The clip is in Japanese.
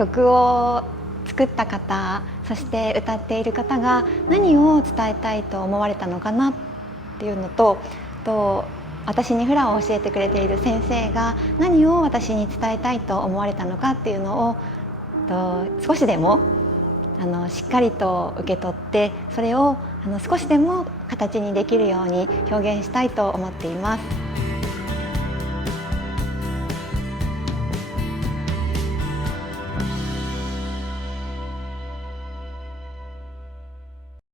曲を作った方、そして歌っている方が何を伝えたいと思われたのかなっていうのと、私にフラを教えてくれている先生が何を私に伝えたいと思われたのかっていうのを少しでもしっかりと受け取って、それを少しでも形にできるように表現したいと思っています。